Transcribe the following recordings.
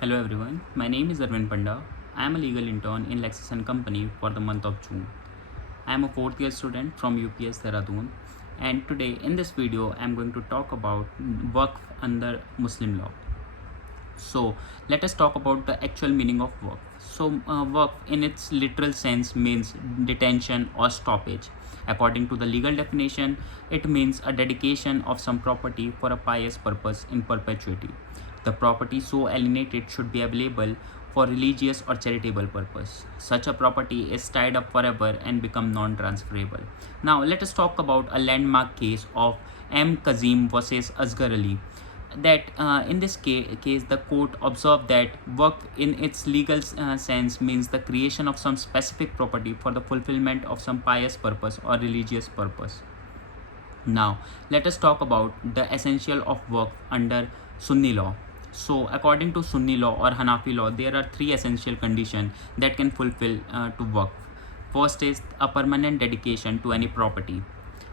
Hello everyone, my name is Arvind Panda. I am a legal intern in Lexis and Company for the month of June. I am a fourth year student from UPS Dehradun, and today in this video I am going to talk about Waqf under Muslim law. So let us talk about the actual meaning of Waqf. Waqf in its literal sense means detention or stoppage. According to the legal definition, it means a dedication of some property for a pious purpose in perpetuity. The property so alienated should be available for religious or charitable purpose. Such a property is tied up forever and become non-transferable. Now let us talk about a landmark case of M. Kazim versus Asghar Ali. That in this case the court observed that work in its legal sense means the creation of some specific property for the fulfillment of some pious purpose or religious purpose. Now let us talk about the essential of work under Sunni law. So according to Sunni law or Hanafi law, there are three essential conditions that can fulfill to work. First is a permanent dedication to any property.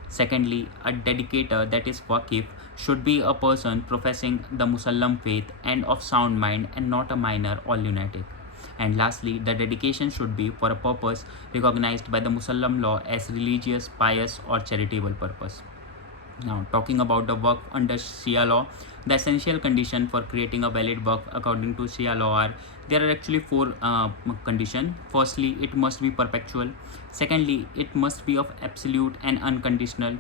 Secondly, a dedicator, that is waqif, should be a person professing the Muslim faith and of sound mind and not a minor or lunatic. And lastly, the dedication should be for a purpose recognized by the Muslim law as religious, pious, or charitable purpose. Now, talking about the work under Shia law, the essential condition for creating a valid work according to Shia law are there are actually four conditions. Firstly, it must be perpetual. Secondly, it must be of absolute and unconditional.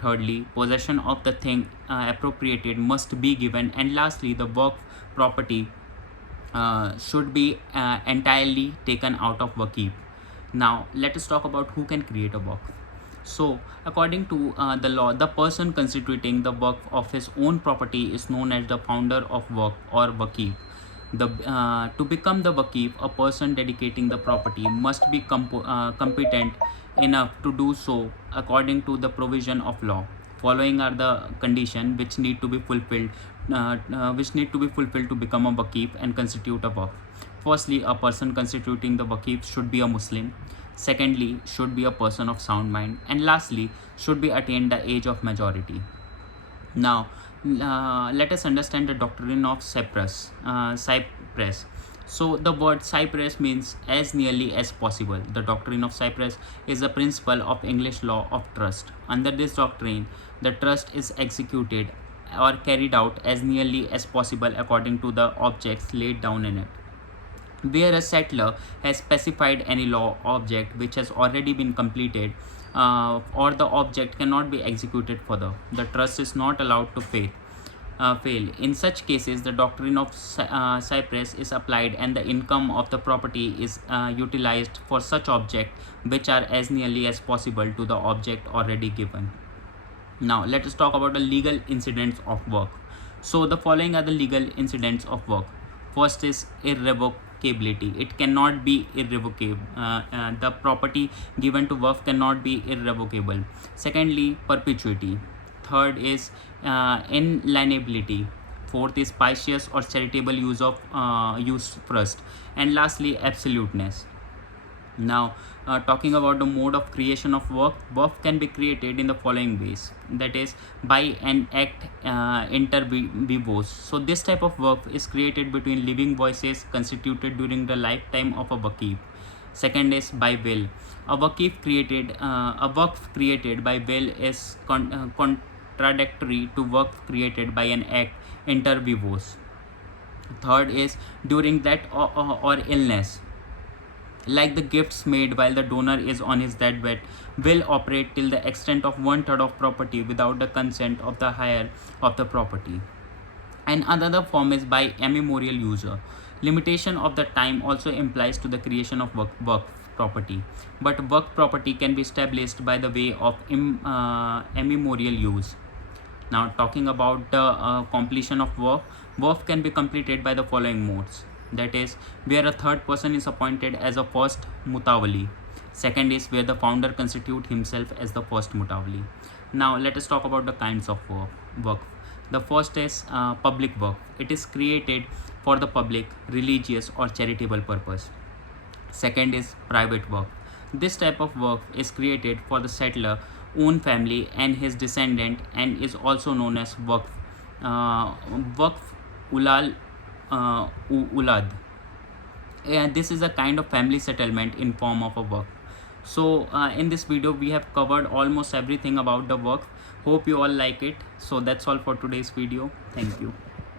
Thirdly, possession of the thing appropriated must be given. And lastly, the work property should be entirely taken out of waqif. Now, let us talk about who can create a work. So, according to the law, the person constituting the work of his own property is known as the founder of work or waqif. To become the waqif, a person dedicating the property must be competent enough to do so according to the provision of law. Following are the conditions which need to be fulfilled to become a waqif and constitute a waqf. Firstly, a person constituting the waqif should be a Muslim. Secondly, should be a person of sound mind. And lastly, should be attained the age of majority. Now, let us understand the doctrine of Cyprus. So, the word Cyprus means as nearly as possible. The doctrine of Cyprus is a principle of English law of trust. Under this doctrine, the trust is executed or carried out as nearly as possible according to the objects laid down in it. Where a settler has specified any law object which has already been completed, or the object cannot be executed further, the trust is not allowed to fail. In such cases, the doctrine of Cyprus is applied and the income of the property is utilized for such object which are as nearly as possible to the object already given. Now, let us talk about the legal incidents of work. So, the following are the legal incidents of work. First is irrevocability. It cannot be irrevocable. The property given to work cannot be irrevocable. Secondly, perpetuity. Third is inalienability. Fourth is pious or charitable use first. And lastly, absoluteness. Now, talking about the mode of creation of work can be created in the following ways. That is, by an act inter vivos. So, this type of work is created between living voices constituted during the lifetime of a waqif. Second is by will. A work created by will is contradictory to work created by an act inter vivos. Third is during death or illness, like the gifts made while the donor is on his deathbed, will operate till the extent of one third of property without the consent of the heir of the property. And another form is by immemorial user. Limitation of the time also implies to the creation of work property, but work property can be established by the way of immemorial use. Now, talking about the completion of work can be completed by the following modes. That is, where a third person is appointed as a first mutawali. Second is where the founder constitutes himself as the first mutawali. Now, let us talk about the kinds of work. The first is public work. It is created for the public, religious, or charitable purpose. Second is private work. This type of work is created for the settler, own family, and his descendant, and is also known as waqf. Waqf ulal ulad. This is a kind of family settlement in form of a work. So in this video we have covered almost everything about the work. Hope you all like it. So that's all for today's video. Thank you.